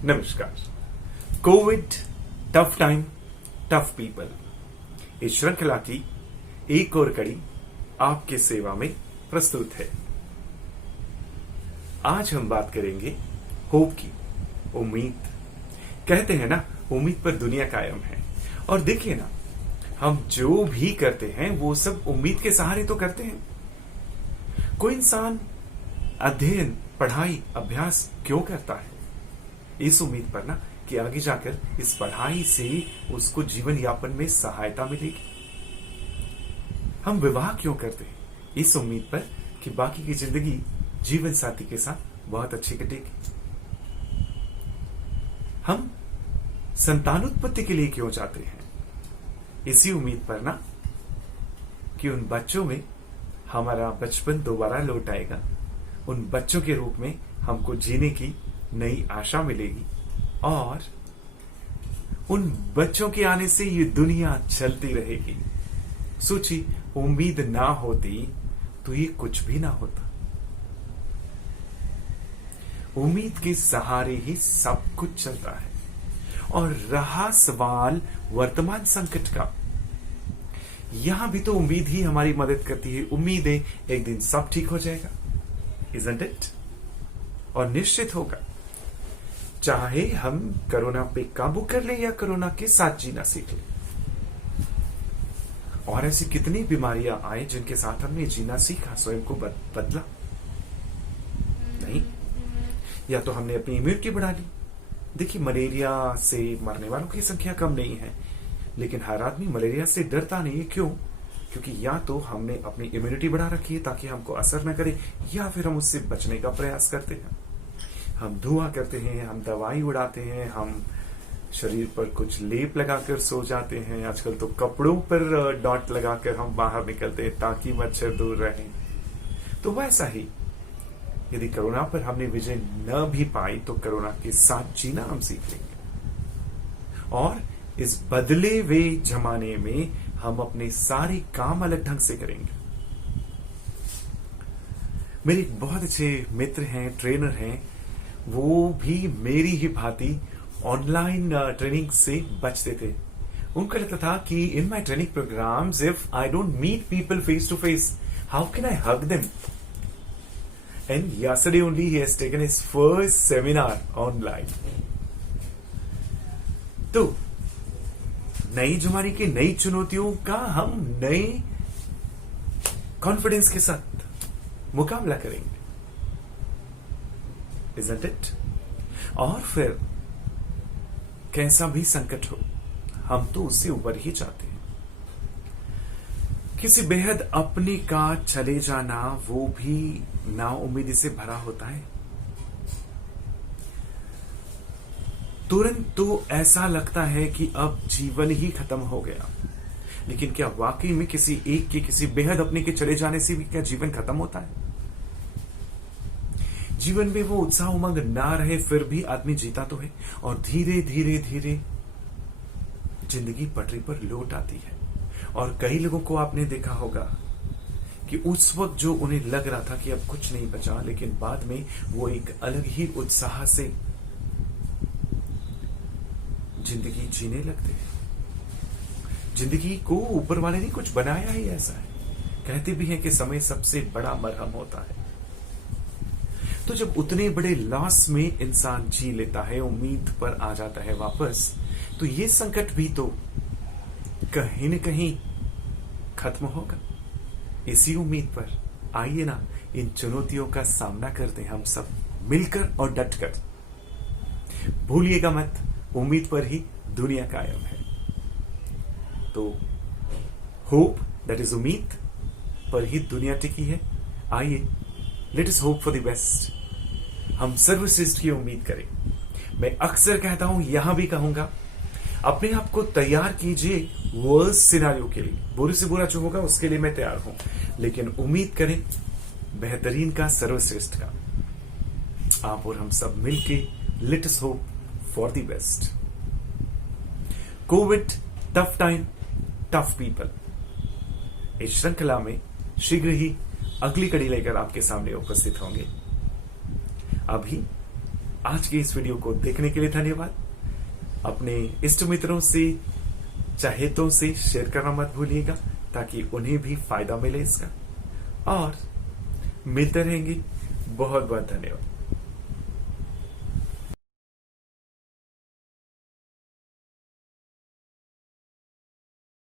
नमस्कार। Covid, tough time, tough people, इस श्रृंखला की एक और कड़ी आपके सेवा में प्रस्तुत है। आज हम बात करेंगे होप की, उम्मीद। कहते हैं ना, उम्मीद पर दुनिया कायम है। और देखिए ना, हम जो भी करते हैं वो सब उम्मीद के सहारे तो करते हैं। कोई इंसान अध्ययन, पढ़ाई, अभ्यास क्यों करता है? इस उम्मीद पर ना कि आगे जाकर इस पढ़ाई से उसको जीवन यापन में सहायता मिलेगी। हम विवाह क्यों करते हैं? इस उम्मीद पर कि बाकी की जिंदगी जीवन साथी के साथ बहुत अच्छी कटेगी। हम संतानोत्पत्ति के लिए क्यों जाते हैं? इसी उम्मीद पर ना कि उन बच्चों में हमारा बचपन दोबारा लौट आएगा, उन बच्चों के रूप में हमको जीने की नई आशा मिलेगी और उन बच्चों के आने से ये दुनिया चलती रहेगी। सोची, उम्मीद ना होती तो ये कुछ भी ना होता। उम्मीद के सहारे ही सब कुछ चलता है। और रहा सवाल वर्तमान संकट का, यहां भी तो उम्मीद ही हमारी मदद करती है। उम्मीद है एक दिन सब ठीक हो जाएगा, isn't it? और निश्चित होगा, चाहे हम कोरोना पे काबू कर ले या कोरोना के साथ जीना सीख ले। और ऐसी कितनी बीमारियां आए जिनके साथ हमने जीना सीखा, स्वयं को बदला नहीं, या तो हमने अपनी इम्यूनिटी बढ़ा ली। देखिए, मलेरिया से मरने वालों की संख्या कम नहीं है, लेकिन हर आदमी मलेरिया से डरता नहीं है। क्यों? क्योंकि या तो हमने अपनी इम्यूनिटी बढ़ा रखी है ताकि हमको असर न करे, या फिर हम उससे बचने का प्रयास करते हैं। हम धुआं करते हैं, हम दवाई उड़ाते हैं, हम शरीर पर कुछ लेप लगाकर सो जाते हैं। आजकल तो कपड़ों पर डॉट लगाकर हम बाहर निकलते हैं ताकि मच्छर दूर रहे। तो वैसा ही यदि कोरोना पर हमने विजय न भी पाई तो कोरोना के साथ जीना हम सीख लेंगे। और इस बदले हुए जमाने में हम अपने सारे काम अलग ढंग से करेंगे। मेरे बहुत अच्छे मित्र हैं, ट्रेनर हैं, वो भी मेरी ही भांति ऑनलाइन ट्रेनिंग से बचते थे। उनको लगता था कि in my training programs, if I don't meet people face to face, how can I hug them? And yesterday only he has taken his first seminar online. तो नई जुमारी की नई चुनौतियों का हम नए कॉन्फिडेंस के साथ मुकाबला करेंगे, isn't it? और फिर कैसा भी संकट हो, हम तो उससे ऊपर ही जाते हैं। किसी बेहद अपने का चले जाना, वो भी ना उम्मीद से भरा होता है। तुरंत तो ऐसा लगता है कि अब जीवन ही खत्म हो गया, लेकिन क्या वाकई में किसी एक के, किसी बेहद अपने के चले जाने से भी क्या जीवन खत्म होता है? जीवन में वो उत्साह उमंग ना रहे फिर भी आदमी जीता तो है, और धीरे धीरे धीरे जिंदगी पटरी पर लौट आती है। और कई लोगों को आपने देखा होगा कि उस वक्त जो उन्हें लग रहा था कि अब कुछ नहीं बचा, लेकिन बाद में वो एक अलग ही उत्साह से जिंदगी जीने लगते हैं। जिंदगी को ऊपर वाले ने कुछ बनाया ही ऐसा है। कहते भी हैं कि समय सबसे बड़ा मरहम होता है। तो जब उतने बड़े लॉस में इंसान जी लेता है, उम्मीद पर आ जाता है वापस, तो ये संकट भी तो कहीं न कहीं खत्म होगा। इसी उम्मीद पर आइए ना इन चुनौतियों का सामना करते हैं हम सब मिलकर और डटकर। भूलिएगा मत, उम्मीद पर ही दुनिया कायम है। तो होप, दैट इज उम्मीद पर ही दुनिया टिकी है। आइए, let us hope for the best. हम सर्वश्रेष्ठ की उम्मीद करें। मैं अक्सर कहता हूं, यहां भी कहूंगा, अपने आप को तैयार कीजिए वर्स्ट सिनारियो के लिए। बुरे से बुरा जो होगा उसके लिए मैं तैयार हूं, लेकिन उम्मीद करें बेहतरीन का, सर्वश्रेष्ठ का। आप और हम सब मिलके let us hope for the best. Covid, tough time, tough people, इस श्रृंखला में शीघ्र ही अगली कड़ी लेकर आपके सामने उपस्थित होंगे। अभी आज के इस वीडियो को देखने के लिए धन्यवाद। अपने इष्ट मित्रों से, चाहेतों से शेयर करना मत भूलिएगा ताकि उन्हें भी फायदा मिले इसका। और मिलते रहेंगे। बहुत बहुत धन्यवाद।